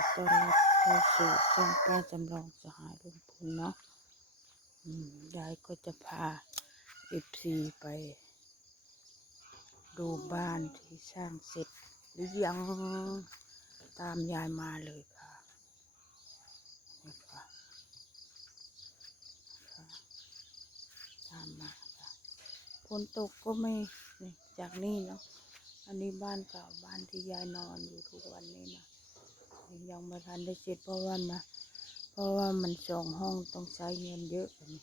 อต้อนรับเข้าสู่ช่องป้าจำลองสหายลุงพลเนาะยายก็จะพาเอฟซีไป ดูบ้านที่สร้างเสร็จ หรือยังตามยายมาเลยค่ะนี่ค่ะตามมาค่ะฝนตกก็ไม่จากนี่เนาะอันนี้บ้านเก่าบ้านที่ยายนอนอยู่ทุกวันนี้นะ ยังไม่ทันได้เสร็จเพราะว่ามาเพราะว่ามันสองห้องต้องใช้เงินเยอะนี้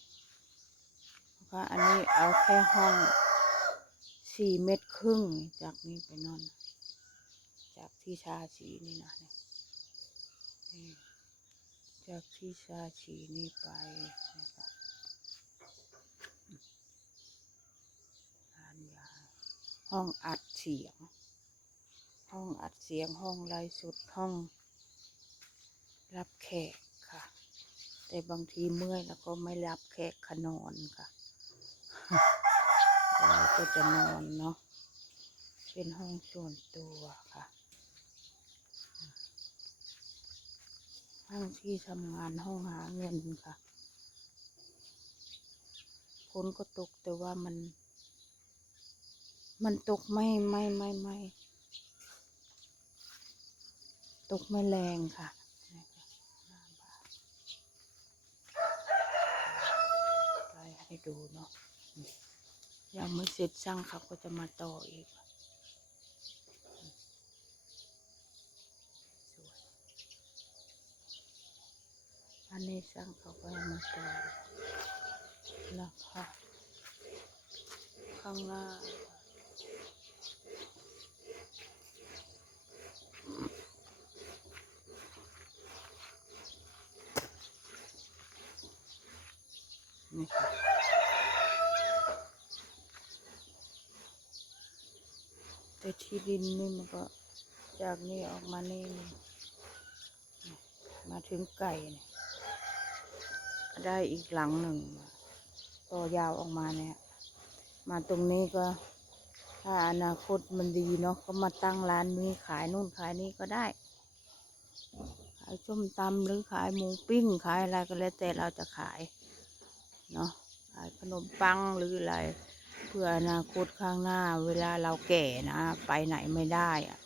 นะคะอันนี้เอาแค่ห้องสี่เมตรครึ่งจากนี้ไปนอน จากที่ชาสีนี่นะนี่จากที่ชาสีนี่ไปนะคะห้องอัดเสียง ห้องอัดเสียงห้องไลฟ์สดห้อง รับแขกค่ะ แต่บางทีเมื่อยแล้วก็ไม่รับแขกขนอนค่ะเราก็จะนอนเนาะเป็นห้องส่วนตัวค่ะห้องที่ทำงานห้องหาเงินค่ะฝนก็ตกแต่ว่ามัน มันตกไม่ไม่ไม่ไม่ตกไม่แรงค่ะนี่ค่ะหน้าบ้านไป ให้ดูเนาะยังไม่เสร็จช่างเขาก็จะมาต่ออีกอันนี้ช่างเขาก็ยังมาต่ออีกนะคะข้างหน้านี่ค่ะแต่ ที่ดินนี่มันก็จากนี่ออกมานี่นี่นี่มาถึงไก่เนี่ยได้อีกหลังหนึ่งต่อยาวออกมาเนี่ย มาตรงนี้ก็ ถ้าอนาคตมันดีเนาะก็มาตั้งร้านนี้ขายนู่นขายนี่ก็ได้ ขายส้มตำหรือขายหมูปิ้งขายอะไรก็แล้วแต่เราจะขายเนาะขายขนมปังหรืออะไร เพื่ออนาคตข้างหน้าเวลาเราแก่นะ ไปไหนไม่ได้อะ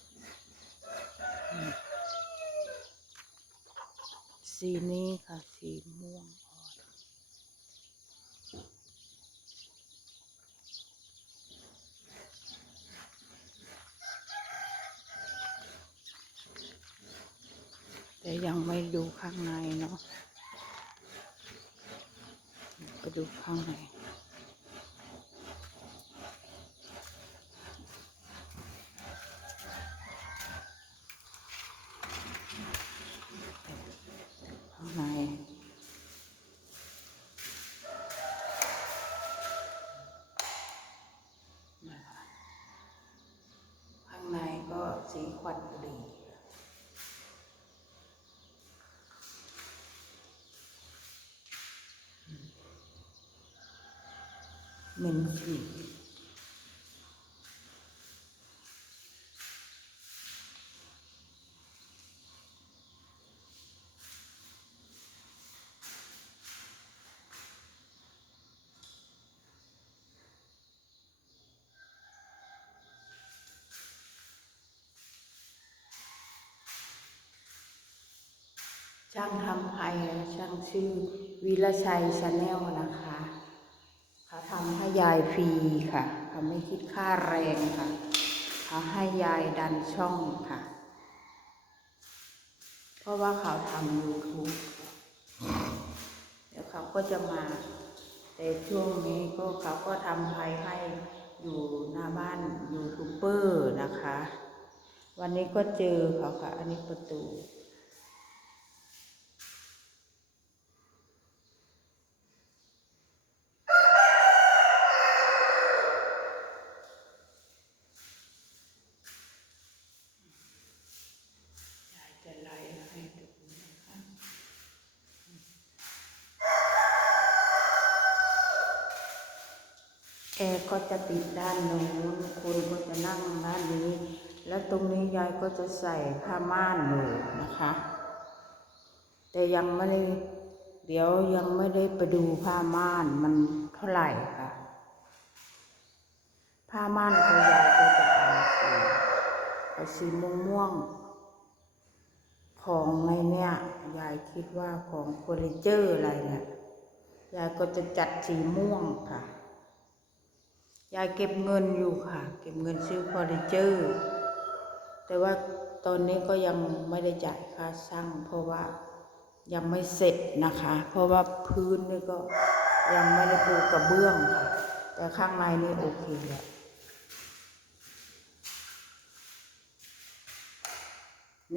สีนี้ค่ะ สีม่วงอ่อนแต่ยังไม่ดูข้างในเนาะไปดูข้างใน ข้างในนะคะข้างในก็สีควันบุหรี่ เหม็นกลิ่นช่างทำไทยช่างชื่อวีรชัยชาแนลนะคะ เขาทำให้ยายฟรีค่ะ เขาไม่คิดค่าแรงค่ะ เขาให้ยายดันช่องค่ะ เพราะว่าเขาทำ YouTube เดี๋ยวเขาก็จะมา แต่ช่วงนี้ก็เขาก็ทำไทยให้อยู่หน้าบ้านยูทูบเบอร์นะคะ วันนี้ก็เจอเขาค่ะ อันนี้ประตู ยายจะไล่ให้ดูนะคะแอร์ ก็จะติดด้านโน้นคนก็จะนั่งด้านนี้ แล้วตรงนี้ยายก็จะใส่ผ้าม่านเลยนะคะ แต่ยังไม่ได้เดี๋ยวยังไม่ได้ไปดูผ้าม่านมันเท่าไหร่ค่ะ ผ้าม่านตัวยายก็จะเอาสีเอาสีม่วงม่วงของในเนี่ยยายคิดว่าของเฟอร์นิเจอร์อะไรเนี่ยยายก็จะจัดสีม่วงค่ะ ยายเก็บเงินอยู่ค่ะ เก็บเงินซื้อเฟอร์นิเจอร์ แต่ว่าตอนนี้ก็ยังไม่ได้จ่ายค่าช่าง เพราะว่ายังไม่เสร็จนะคะ เพราะว่าพื้นนี่ก็ยังไม่ได้ปูกระเบื้องค่ะ แต่ข้างในนี่โอเคแหละ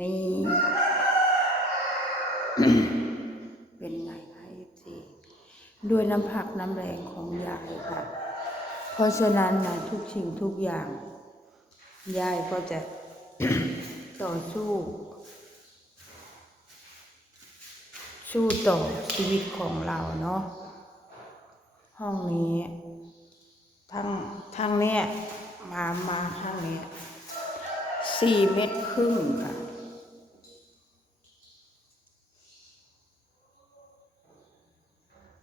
นี่เป็นไงคะพี่ด้วยน้ำพักน้ำแรงของยายค่ะ เพราะฉะนั้นนะทุกสิ่งทุกอย่างยายก็จะต่อสู้ สู้ต่อชีวิตของเราเนาะห้องนี้ทั้งทั้งเนี้ยมามาทั้งเนี้ยสี่เมตรครึ่งค่ะ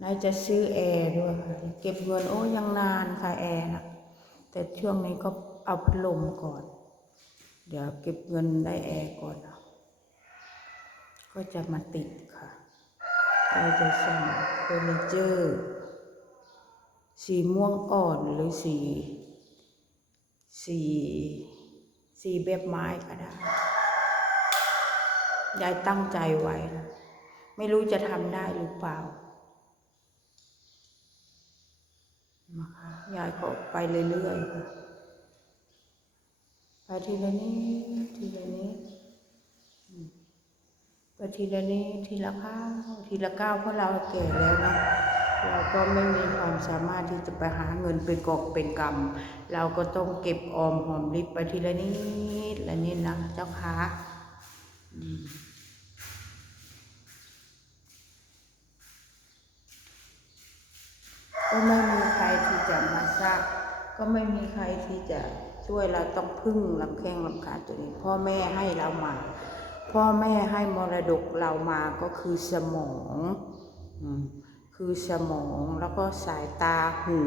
นายจะซื้อแอร์ด้วยค่ะเก็บเงินโอ้ยังนานค่ะแอร์นะแต่ช่วงนี้ก็เอาพัดลมก่อน เดี๋ยวเก็บเงินได้แอร์ก่อน ก็จะมาติดค่ะเราจะสั่งเฟอร์นิเจอร์สีม่วงอ่อนหรือสีสีสีแบบไม้ก็ได้ยายตั้งใจไว้ ไม่รู้จะทำได้หรือเปล่า นะคะ ยายก็ไปเรื่อยๆค่ะไปทีละนิดทีละนิดไปทีละนิดทีละก้าวทีละก้าวเพราะเราแก่แล้วนะเราก็ไม่มีความสามารถที่จะไปหาเงินเป็นกอบเป็นกำเราก็ต้องเก็บออมหอมริบไปทีละนิดละนิดนะเจ้าค่ะก็ไม่มี ใคระก็ไม่มีใครที่จะช่วยเราต้องพึ่งลำแข้งลำขาตัวเองพ่อแม่ให้เรามา พ่อแม่ให้มรดกเรามาก็คือสมองอคือสมองแล้วก็สายตาหู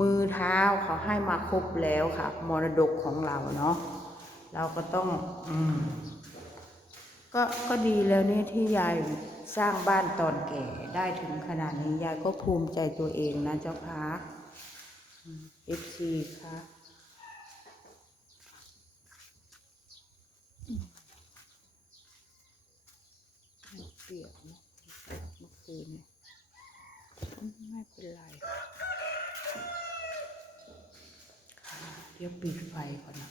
มือเท้าเขาให้มาครบแล้วค่ะ มรดกของเราเนาะเราก็ต้องอก็ก็ดีแล้วนี่ที่ยายสร้างบ้านตอนแก่ได้ถึงขนาดนี้ยายก็ภูมิใจตัวเองนะเจ้าค่ะ เอฟซีค่ะเปียกนะเมื่อคืนเนี่ยไม่เป็นไรเดี๋ยวปิดไฟก่อนนะ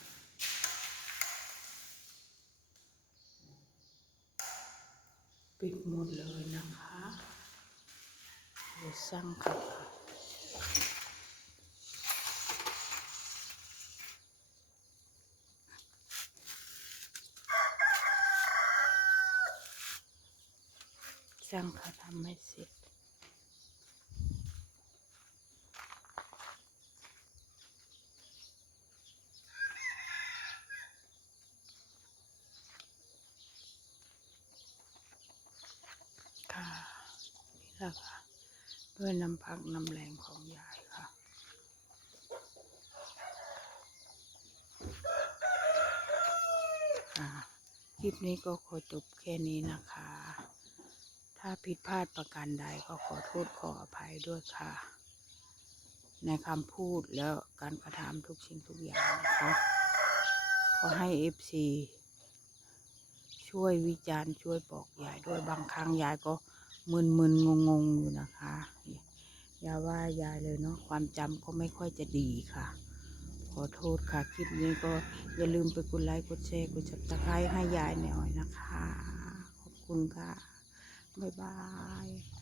ปิดหมดเลยนะคะเดี๋ยวสร้างค่ะ สร้างค่ะทำไม่เสร็จค่ะนี่แหละค่ะด้วยน้ำพักน้ำแรงของยายค่ะค่ะคลิปนี้ก็ขอจบแค่นี้นะคะ ถ้าผิดพลาดประการใดก็ขอโทษขออภัยด้วยค่ะ ในคำพูดแล้วการกระทำทุกสิ่งทุกอย่างนะคะขอให้เอฟซีช่วยวิจารณ์ช่วยบอกยายด้วยบางครั้งยายก็มึนมึนงงงๆอยู่นะคะอย่าว่ายายเลยเนาะความจำก็ไม่ค่อยจะดีค่ะ ขอโทษค่ะ คลิปนี้ก็อย่าลืมไปกดไลค์กดแชร์กดจับตะไคร้ให้ยายหน่อยนะคะ ขอบคุณค่ะ บ๊ายบาย